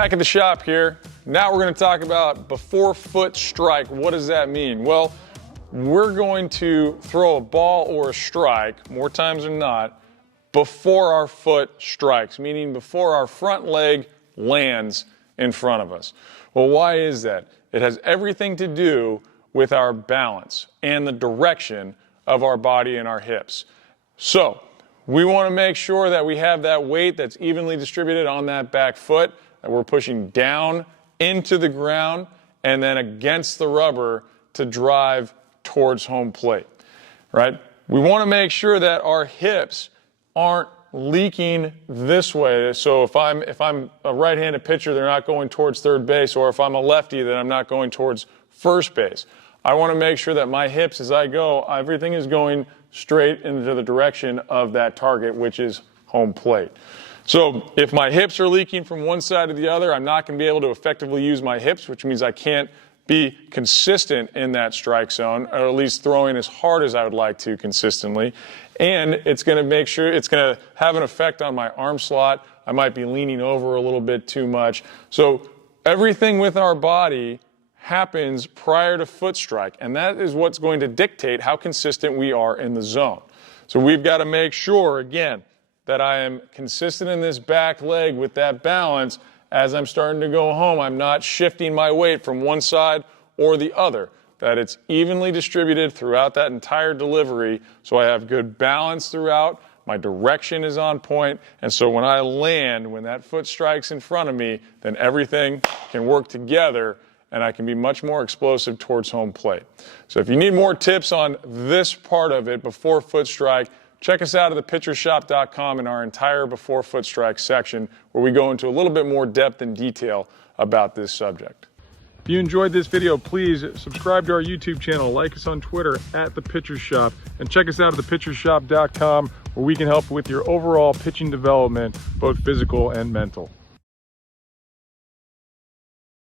Back at the shop here. Now we're going to talk about before foot strike. What does that mean? Well, we're going to throw a ball or a strike, more times than not, before our foot strikes, meaning before our front leg lands in front of us. Well, why is that? It has everything to do with our balance and the direction of our body and our hips. So, we want to make sure that we have that weight that's evenly distributed on that back foot, that we're pushing down into the ground and then against the rubber to drive towards home plate, right? We want to make sure that our hips aren't leaking this way. So if I'm a right-handed pitcher, they're not going towards third base, or if I'm a lefty, then I'm not going towards first base. I want to make sure that my hips, as I go, everything is going straight into the direction of that target, which is home plate. So if my hips are leaking from one side to the other, I'm not going to be able to effectively use my hips, which means I can't be consistent in that strike zone, or at least throwing as hard as I would like to consistently. And it's going to have an effect on my arm slot. I might be leaning over a little bit too much. So everything with our body happens prior to foot strike, and that is what's going to dictate how consistent we are in the zone. So we've got to make sure, again, that I am consistent in this back leg with that balance. As I'm starting to go home, I'm not shifting my weight from one side or the other, that it's evenly distributed throughout that entire delivery, so I have good balance throughout, my direction is on point, and so when I land, when that foot strikes in front of me, then everything can work together and I can be much more explosive towards home plate. So if you need more tips on this part of it before foot strike, check us out at thepitchershop.com in our entire before foot strike section, where we go into a little bit more depth and detail about this subject. If you enjoyed this video, please subscribe to our YouTube channel, like us on Twitter at thepitchershop, and check us out at thepitchershop.com, where we can help with your overall pitching development, both physical and mental.